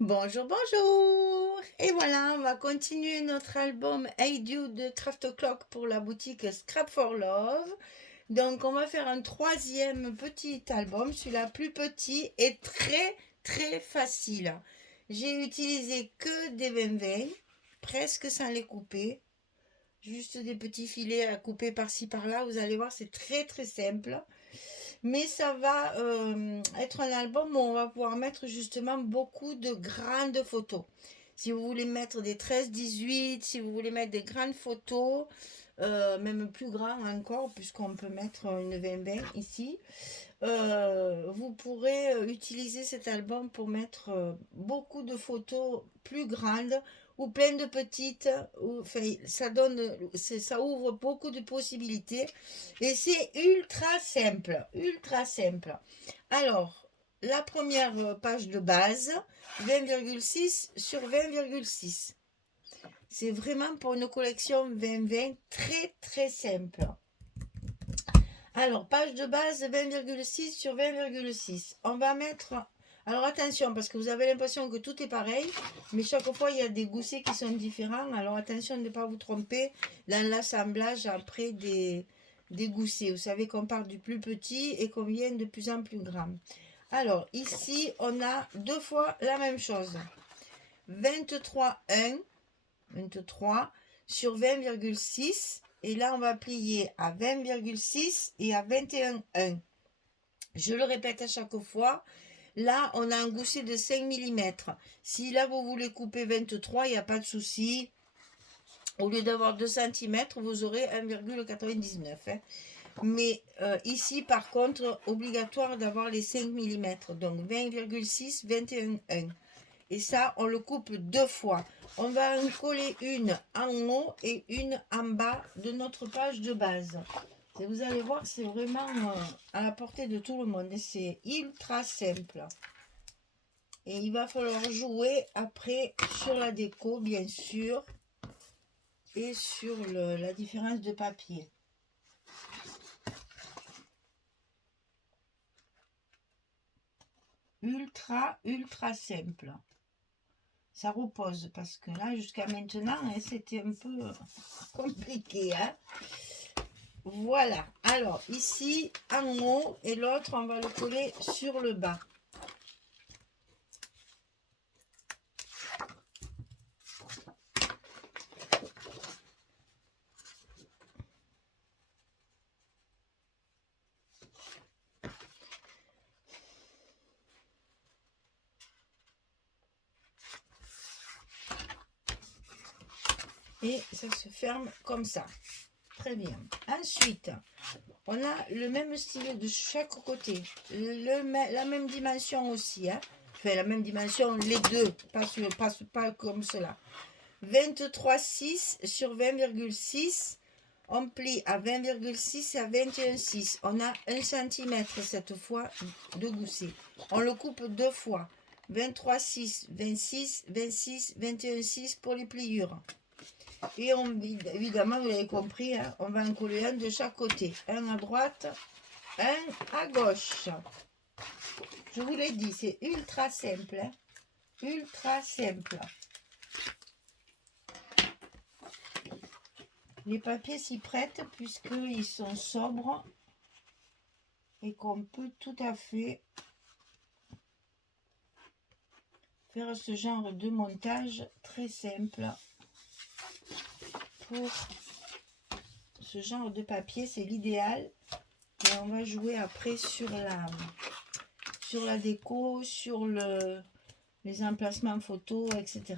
Bonjour, bonjour! Et voilà, on va continuer notre album Hey You de Craft Clock pour la boutique Scrap for Love. Donc, on va faire un troisième petit album, celui-là plus petit et très très facile. J'ai utilisé que des 20-20, presque sans les couper. Juste des petits filets à couper par-ci par-là. Vous allez voir, c'est très très simple. Mais ça va être un album où on va pouvoir mettre justement beaucoup de grandes photos. Si vous voulez mettre des 13-18, si vous voulez mettre des grandes photos, même plus grand encore, puisqu'on peut mettre une 20-20 ici, vous pourrez utiliser cet album pour mettre beaucoup de photos plus grandes ou plein de petites. Enfin, ça donne, ça ouvre beaucoup de possibilités et c'est ultra simple, ultra simple. Alors, la première page de base, 20,6 sur 20,6. C'est vraiment pour une collection 20-20 très très simple. Alors, page de base 20,6 sur 20,6. On va mettre... Alors attention, parce que vous avez l'impression que tout est pareil, mais chaque fois il y a des goussets qui sont différents. Alors attention de ne pas vous tromper dans l'assemblage après des goussets. Vous savez qu'on part du plus petit et qu'on vient de plus en plus grand. Alors ici, on a deux fois la même chose. 23,1, 23 sur 20,6. Et là, on va plier à 20,6 et à 21,1. Je le répète à chaque fois. Là, on a un gousset de 5 mm. Si là, vous voulez couper 23, il n'y a pas de souci. Au lieu d'avoir 2 cm, vous aurez 1,99. Hein. Mais ici, par contre, obligatoire d'avoir les 5 mm. Donc 20,6, 21,1. Et ça, on le coupe deux fois. On va en coller une en haut et une en bas de notre page de base. Et vous allez voir, c'est vraiment à la portée de tout le monde. Et c'est ultra simple. Et il va falloir jouer après sur la déco, bien sûr, et sur la différence de papier. Ultra, ultra simple. Ça repose parce que là, jusqu'à maintenant, c'était un peu compliqué. Hein. Voilà. Alors, ici, en haut, et l'autre, on va le coller sur le bas. Et ça se ferme comme ça. Très bien. Ensuite, on a le même stylet de chaque côté. La même dimension aussi. Hein. Enfin, la même dimension, les deux. Pas comme cela. 23,6 sur 20,6. On plie à 20,6 et à 21,6. On a 1 cm cette fois de gousset. On le coupe deux fois. 23,6, 26, 26, 21,6 pour les pliures. Et évidemment, vous l'avez compris, hein, on va en coller un de chaque côté. Un à droite, un à gauche. Je vous l'ai dit, c'est ultra simple. Hein, ultra simple. Les papiers s'y prêtent puisqu'ils sont sobres et qu'on peut tout à fait faire ce genre de montage très simple pour ce genre de papier. C'est l'idéal. Et on va jouer après sur la déco, sur les emplacements photos, etc.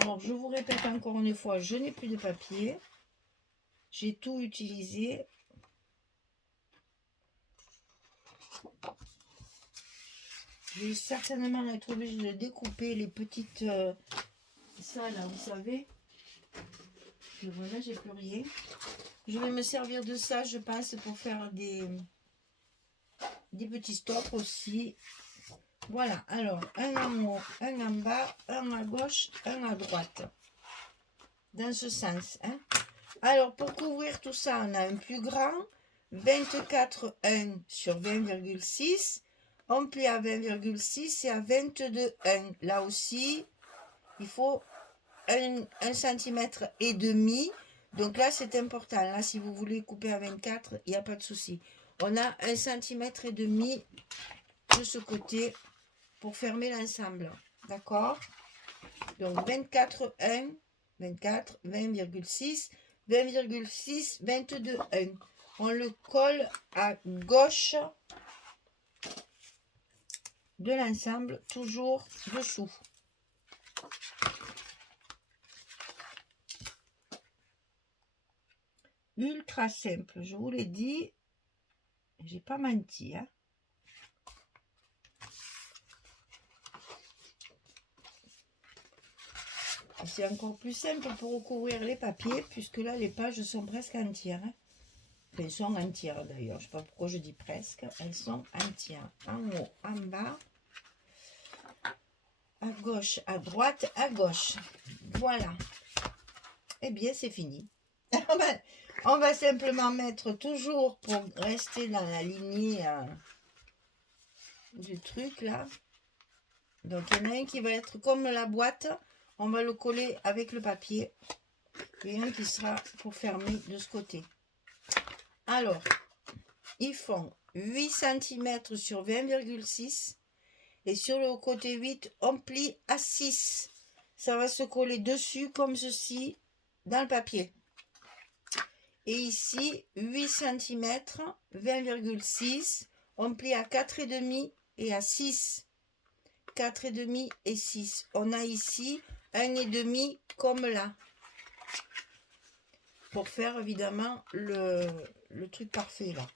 Alors, je vous répète encore une fois, je n'ai plus de papier. J'ai tout utilisé. Je vais certainement être obligée de découper les petites... ça, là, vous savez. Et voilà, j'ai plus rien. Je vais me servir de ça, je pense, pour faire des petits stops aussi. Voilà, alors, un en haut, un en bas, un à gauche, un à droite. Dans ce sens. Hein. Alors, pour couvrir tout ça, on a un plus grand, 24,1 sur 20,6. on plie à 20,6 et à 22,1. Là aussi, il faut 1 cm et demi. Donc là, c'est important. Là, si vous voulez couper à 24, il n'y a pas de souci. On a 1 cm et demi de ce côté pour fermer l'ensemble. D'accord? Donc 24,1, 24, 20,6, 20,6, 22,1. On le colle à gauche de l'ensemble, toujours dessous. Ultra simple, je vous l'ai dit, j'ai pas menti, hein. C'est encore plus simple pour recouvrir les papiers, puisque là les pages sont presque entières, hein. Enfin, elles sont entières d'ailleurs, je ne sais pas pourquoi je dis presque, elles sont entières, en haut, en bas, à gauche, à droite, à gauche. Voilà. Eh bien, c'est fini. On va simplement mettre toujours, pour rester dans la lignée du truc là. Donc, il y en a un qui va être comme la boîte. On va le coller avec le papier. Et un qui sera pour fermer de ce côté. Alors, ils font 8 cm sur 20,6. Et sur le côté 8, on plie à 6. Ça va se coller dessus comme ceci dans le papier. Et ici, 8 cm, 20,6. On plie à 4,5 et à 6. 4,5 et 6. On a ici 1,5 comme là. Pour faire évidemment le truc parfait là.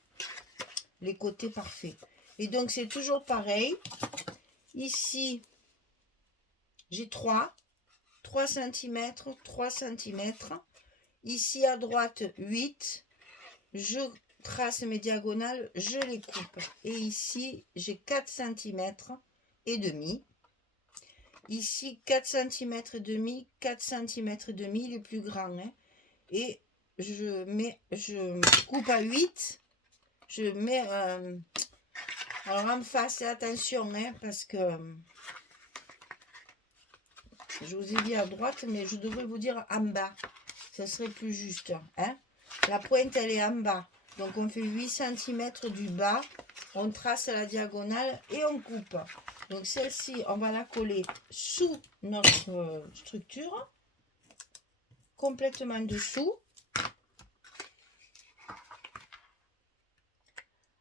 Les côtés parfaits. Et donc c'est toujours pareil. Ici, j'ai 3 cm, 3 cm. Ici à droite, 8. Je trace mes diagonales, je les coupe. Et ici, j'ai 4 cm et demi. Ici, 4 cm et demi, 4 cm et demi, les plus grands. Hein. Et je coupe à 8. Je mets... alors en face, attention, hein, parce que... je vous ai dit à droite, mais je devrais vous dire en bas. Ça serait plus juste. Hein. La pointe, elle est en bas. Donc, on fait 8 cm du bas. On trace la diagonale et on coupe. Donc, celle-ci, on va la coller sous notre structure. Complètement dessous.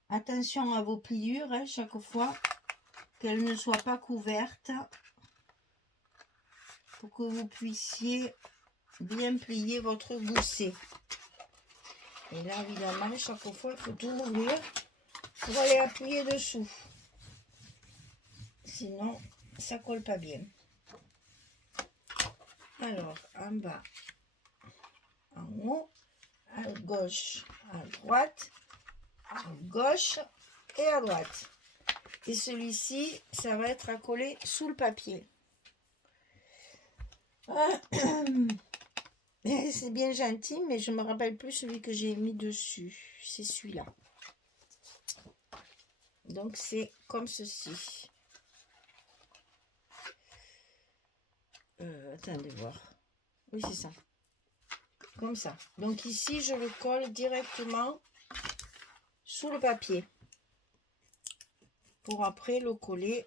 Attention à vos pliures, hein, chaque fois. Qu'elles ne soient pas couvertes. Pour que vous puissiez bien plier votre gousset. Et là, évidemment, chaque fois, il faut tout ouvrir pour aller appuyer dessous. Sinon, ça colle pas bien. Alors, en bas, en haut, à gauche, à droite, à gauche et à droite. Et celui-ci, ça va être à coller sous le papier. C'est bien gentil, mais je me rappelle plus celui que j'ai mis dessus. C'est celui-là. Donc, c'est comme ceci. Attendez voir. Oui, c'est ça. Comme ça. Donc, ici, je le colle directement sous le papier. Pour après le coller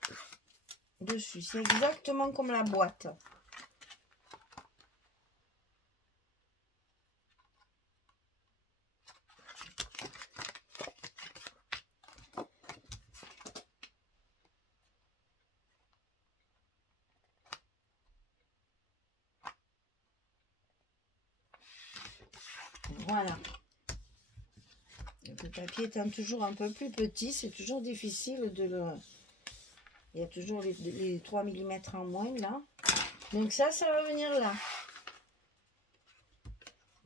dessus. C'est exactement comme la boîte. Voilà. Le papier étant toujours un peu plus petit, c'est toujours difficile de le... Il y a toujours les 3 mm en moins là. Donc ça va venir là.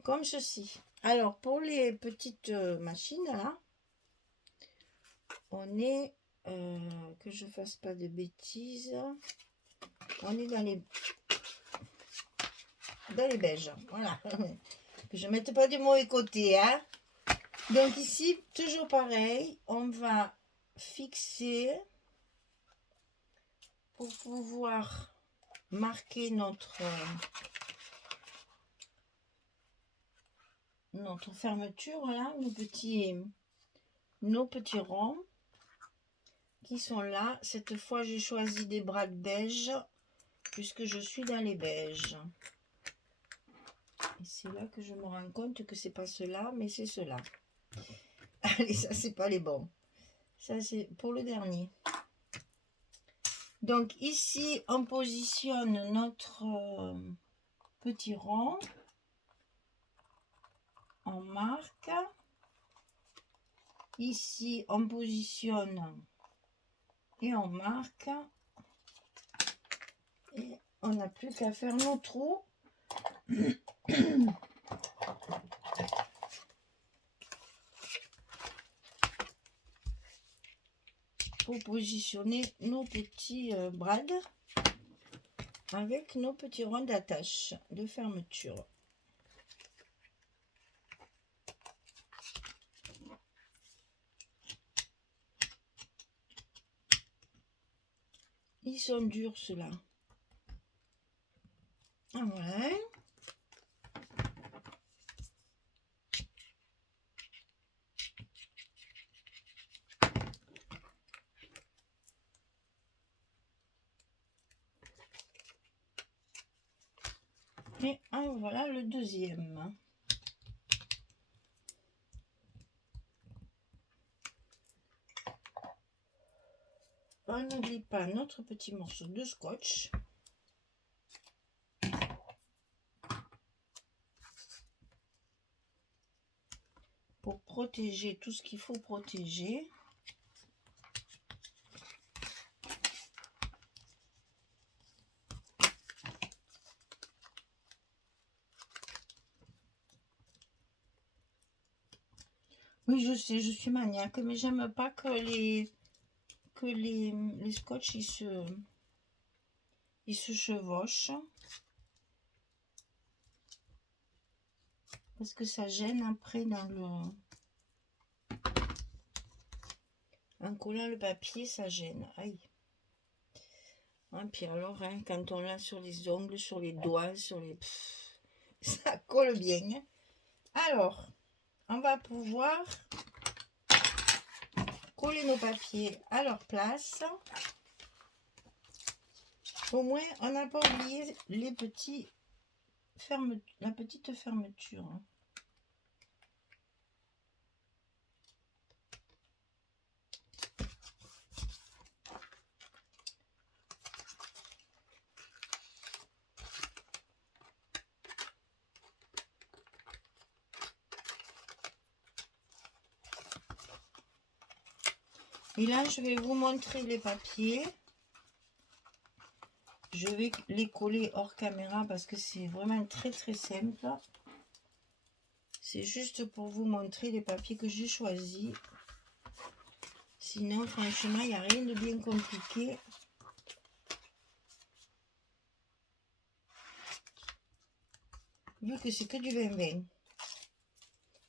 Comme ceci. Alors pour les petites machines là, on est... que je fasse pas de bêtises. On est dans les beiges. Voilà. Que je ne mette pas du mauvais côté. Hein. Donc ici, toujours pareil. On va fixer pour pouvoir marquer notre fermeture là, nos petits ronds qui sont là. Cette fois j'ai choisi des braques beige puisque je suis dans les beiges, et c'est là que je me rends compte que c'est pas cela mais c'est cela. Allez, ça c'est pas les bons, ça c'est pour le dernier. Donc ici on positionne notre petit rond, on marque. Ici on positionne et on marque, et on n'a plus qu'à faire nos trous. Pour positionner nos petits brades avec nos petits ronds d'attache de fermeture. Ils sont durs ceux-là. Ah, voilà. Et voilà le deuxième. On n'oublie pas notre petit morceau de scotch. Pour protéger tout ce qu'il faut protéger. Oui, je sais, je suis maniaque, mais j'aime pas que les scotch ils se chevauchent, parce que ça gêne après dans le... En collant le papier, ça gêne. Aïe. Puis alors, hein, quand on l'a sur les ongles, sur les doigts, sur les... ça colle bien. Alors, on va pouvoir coller nos papiers à leur place. Au moins, on n'a pas oublié les petits la petite fermeture. Et là, je vais vous montrer les papiers. Je vais les coller hors caméra parce que c'est vraiment très très simple. C'est juste pour vous montrer les papiers que j'ai choisis. Sinon, franchement, il n'y a rien de bien compliqué. Vu que c'est que du 20-20.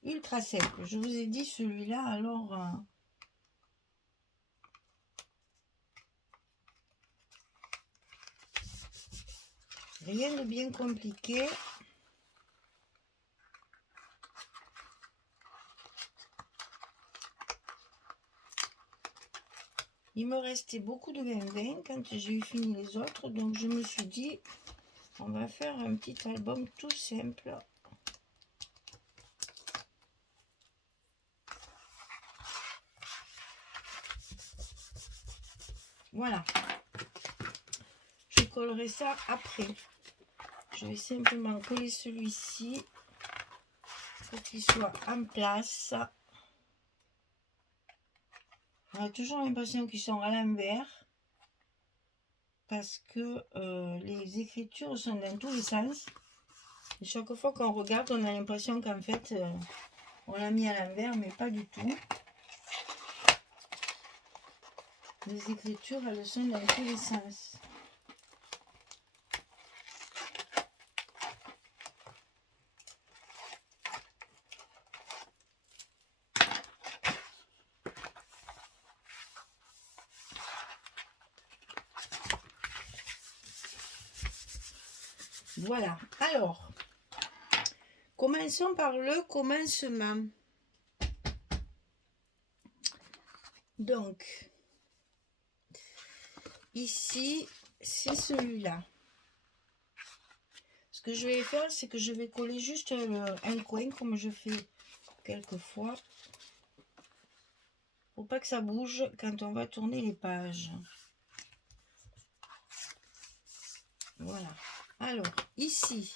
Ultra simple. Je vous ai dit celui-là, alors... rien de bien compliqué. Il me restait beaucoup de 20-20 quand j'ai eu fini les autres. Donc je me suis dit, on va faire un petit album tout simple. Voilà. Je collerai ça après. Je vais simplement coller celui-ci pour qu'il soit en place. On a toujours l'impression qu'ils sont à l'envers parce que les écritures sont dans tous les sens. Et chaque fois qu'on regarde, on a l'impression qu'en fait, on l'a mis à l'envers, mais pas du tout. Les écritures, elles sont dans tous les sens. Voilà. Alors, commençons par le commencement. Donc, ici, c'est celui-là. Ce que je vais faire, c'est que je vais coller juste un coin, comme je fais quelquefois. Faut pas que ça bouge quand on va tourner les pages. Voilà. Alors, ici,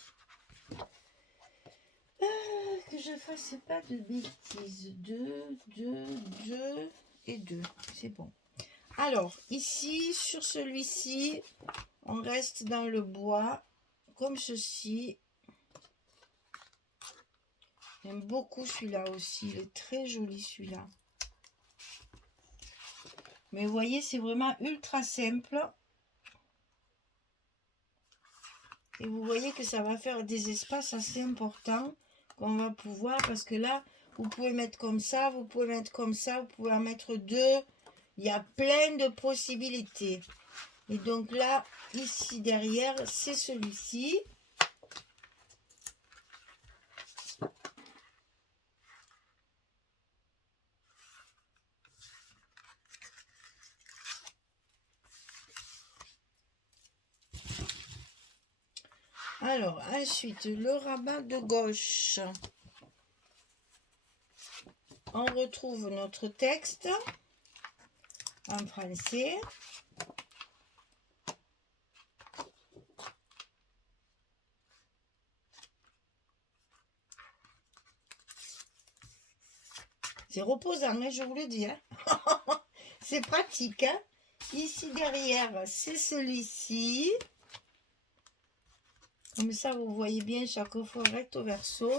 que je fasse pas de bêtises. 2, 2, 2 et 2. C'est bon. Alors, ici, sur celui-ci, on reste dans le bois, comme ceci. J'aime beaucoup celui-là aussi. Il est très joli, celui-là. Mais vous voyez, c'est vraiment ultra simple. Et vous voyez que ça va faire des espaces assez importants qu'on va pouvoir, parce que là, vous pouvez mettre comme ça, vous pouvez mettre comme ça, vous pouvez en mettre deux. Il y a plein de possibilités. Et donc là, ici derrière, c'est celui-ci. Alors, ensuite, le rabat de gauche. On retrouve notre texte en français. C'est reposant, mais je vous le dis. Hein. C'est pratique. Hein. Ici derrière, c'est celui-ci. Comme ça, vous voyez bien chaque fois recto verso.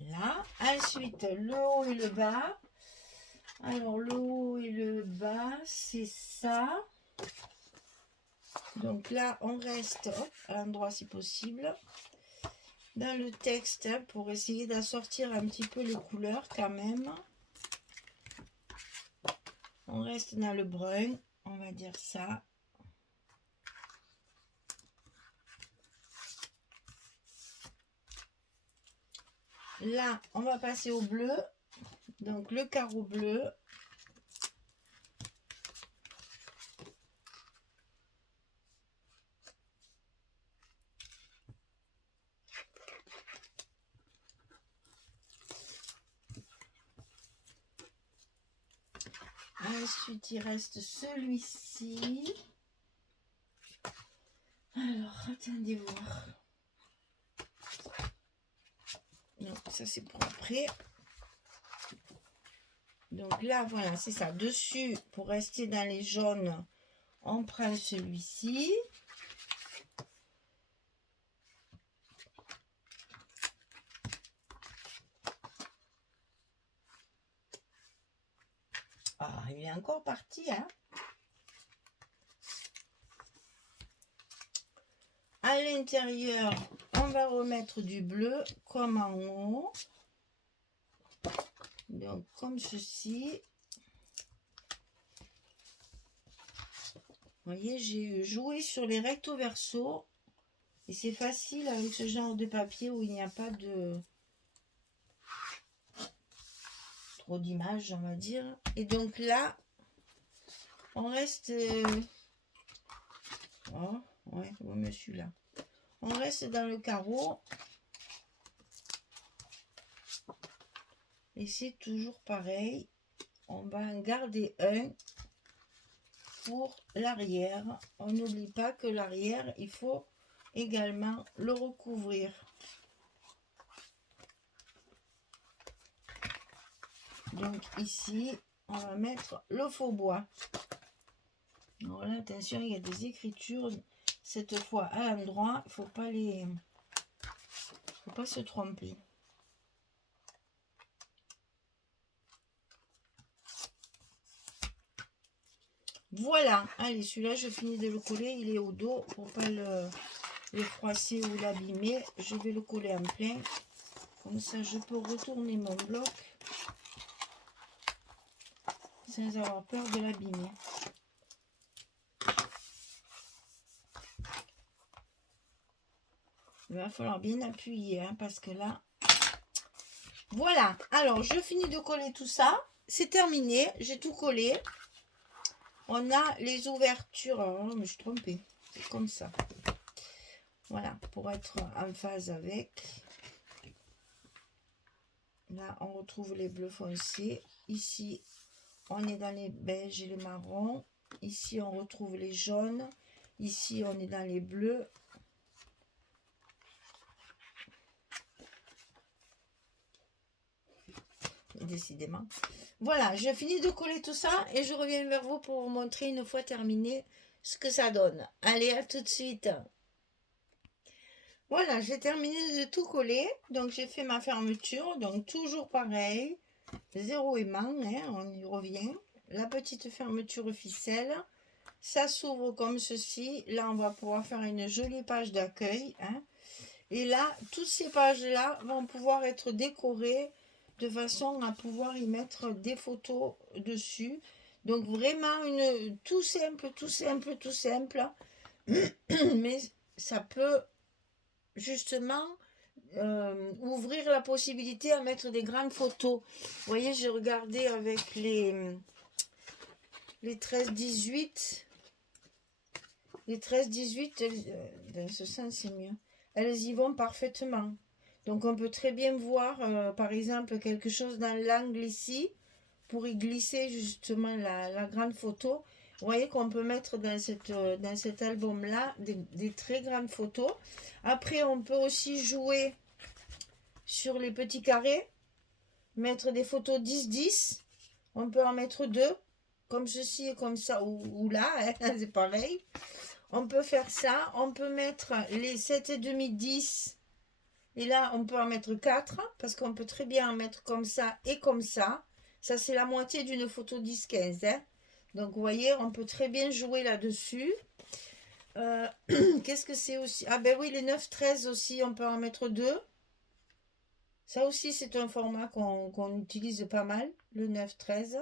Là. Ensuite, le haut et le bas. Alors, le haut et le bas, c'est ça. Donc là, on reste à l'endroit si possible. Dans le texte, pour essayer d'assortir un petit peu les couleurs quand même. On reste dans le brun, on va dire ça. Là, on va passer au bleu. Donc le carreau bleu. Ensuite, il reste celui-ci. Alors, attendez voir. Non, ça c'est pour après. Donc là, voilà, c'est ça. Dessus, pour rester dans les jaunes, on prend celui-ci. Ah, il est encore parti, hein. À l'intérieur, on va remettre du bleu comme en haut. Donc, comme ceci. Vous voyez, j'ai joué sur les recto verso. Et c'est facile avec ce genre de papier où il n'y a pas de trop d'images, on va dire. Et donc là, on reste... Oh, ouais, je suis là. On reste dans le carreau. Et c'est toujours pareil. On va en garder un pour l'arrière. On n'oublie pas que l'arrière, il faut également le recouvrir. Donc ici, on va mettre le faux bois. Alors là, attention, il y a des écritures cette fois à l'endroit. Il faut pas se tromper. Voilà, allez, celui-là, je finis de le coller. Il est au dos pour pas le froisser ou l'abîmer. Je vais le coller en plein. Comme ça, je peux retourner mon bloc. sans avoir peur de l'abîmer. Il va falloir bien appuyer, hein, parce que là... Voilà, alors je finis de coller tout ça. C'est terminé, j'ai tout collé. On a les ouvertures. Oh, mais je suis trompée. C'est comme ça. Voilà, pour être en phase avec. Là, on retrouve les bleus foncés. Ici, on est dans les beiges et les marrons. Ici, on retrouve les jaunes. Ici, on est dans les bleus. Décidément. Voilà, je finis de coller tout ça et je reviens vers vous pour vous montrer une fois terminé ce que ça donne. Allez, à tout de suite. Voilà, j'ai terminé de tout coller. Donc, j'ai fait ma fermeture. Donc, toujours pareil. Zéro aimant, hein, on y revient. La petite fermeture ficelle. Ça s'ouvre comme ceci. Là, on va pouvoir faire une jolie page d'accueil. Hein. Et là, toutes ces pages-là vont pouvoir être décorées de façon à pouvoir y mettre des photos dessus. Donc, vraiment, tout simple, tout simple, tout simple. Mais ça peut justement ouvrir la possibilité à mettre des grandes photos. Vous voyez, j'ai regardé avec les 13-18. Les 13-18, dans ce sens, c'est mieux. Elles y vont parfaitement. Donc, on peut très bien voir, par exemple, quelque chose dans l'angle ici, pour y glisser justement la grande photo. Vous voyez qu'on peut mettre dans cet album-là des très grandes photos. Après, on peut aussi jouer sur les petits carrés, mettre des photos 10-10. On peut en mettre deux, comme ceci et comme ça, ou là, hein, c'est pareil. On peut faire ça. On peut mettre les 7,5, 10. Et là, on peut en mettre 4, parce qu'on peut très bien en mettre comme ça et comme ça. Ça, c'est la moitié d'une photo 10-15. Hein. Donc, vous voyez, on peut très bien jouer là-dessus. Qu'est-ce que c'est aussi? Ah ben oui, les 9-13 aussi, on peut en mettre 2. Ça aussi, c'est un format qu'on utilise pas mal, le 9-13.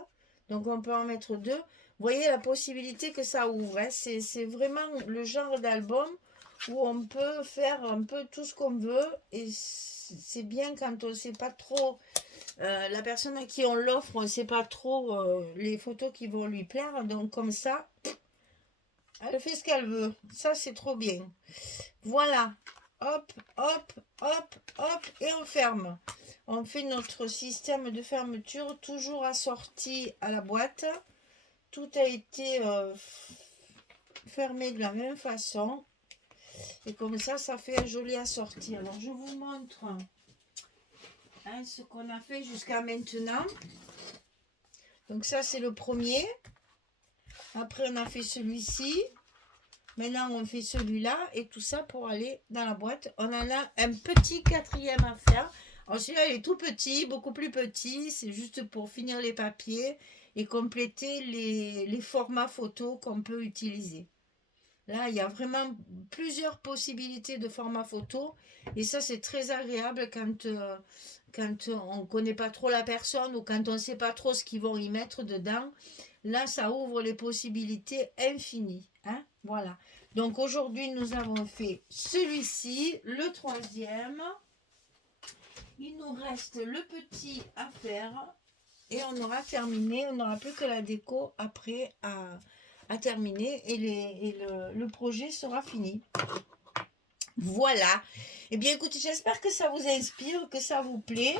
Donc, on peut en mettre 2. Vous voyez la possibilité que ça ouvre. Hein. C'est vraiment le genre d'album où on peut faire un peu tout ce qu'on veut. Et c'est bien quand on ne sait pas trop, la personne à qui on l'offre, on ne sait pas trop les photos qui vont lui plaire. Donc, comme ça, elle fait ce qu'elle veut. Ça, c'est trop bien. Voilà. Hop, hop, hop, hop. Et on ferme. On fait notre système de fermeture toujours assorti à la boîte. Tout a été fermé de la même façon. Et comme ça, ça fait un joli assorti. Alors, je vous montre hein, ce qu'on a fait jusqu'à maintenant. Donc ça, c'est le premier. Après, on a fait celui-ci. Maintenant, on fait celui-là et tout ça pour aller dans la boîte. On en a un petit quatrième à faire. Alors, celui-là, il est tout petit, beaucoup plus petit. C'est juste pour finir les papiers et compléter les formats photos qu'on peut utiliser. Là, il y a vraiment plusieurs possibilités de format photo. Et ça, c'est très agréable quand on ne connaît pas trop la personne ou quand on ne sait pas trop ce qu'ils vont y mettre dedans. Là, ça ouvre les possibilités infinies. Hein? Voilà. Donc, aujourd'hui, nous avons fait celui-ci, le troisième. Il nous reste le petit à faire. Et on aura terminé. On n'aura plus que la déco après à terminer. Et le projet sera fini. Voilà. Eh bien, écoutez, j'espère que ça vous inspire, que ça vous plaît.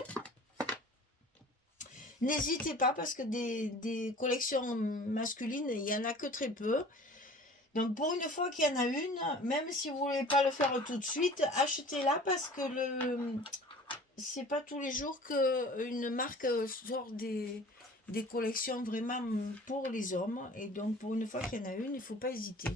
N'hésitez pas parce que des collections masculines, il n'y en a que très peu. Donc, pour une fois qu'il y en a une, même si vous ne voulez pas le faire tout de suite, achetez-la parce que c'est pas tous les jours qu'une marque sort des collections vraiment pour les hommes. Et donc, pour une fois qu'il y en a une, il ne faut pas hésiter.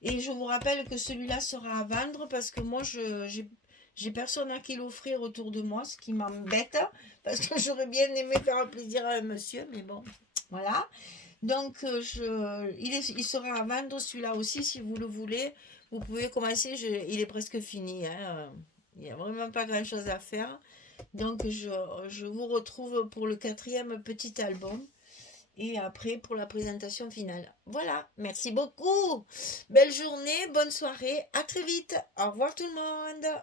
Et je vous rappelle que celui-là sera à vendre parce que moi, j'ai personne à qui l'offrir autour de moi, ce qui m'embête, parce que j'aurais bien aimé faire un plaisir à un monsieur, mais bon, voilà. Donc, il sera à vendre celui-là aussi, si vous le voulez. Vous pouvez commencer, il est presque fini. Hein. Il n'y a vraiment pas grand-chose à faire. Donc, je vous retrouve pour le quatrième petit album. et après pour la présentation finale. Voilà, merci beaucoup. Belle journée, bonne soirée, à très vite. Au revoir tout le monde.